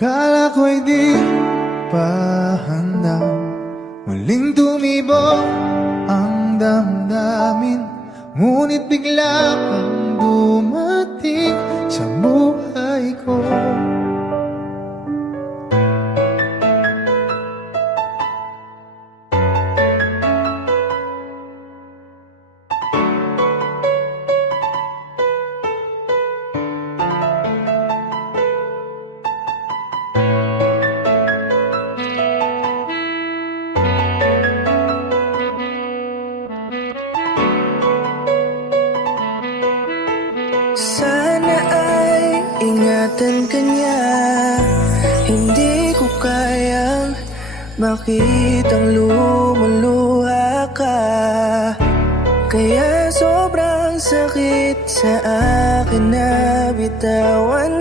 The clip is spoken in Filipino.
Kala ko'y di pa handa, muling tumibok ang damdamin. Ngunit bigla kang dumating sa buhay ko. Sana ay ingatan ka niya. Hindi ko kayang makitang lumuluha ka. Kaya sobrang sakit sa akin na bitawan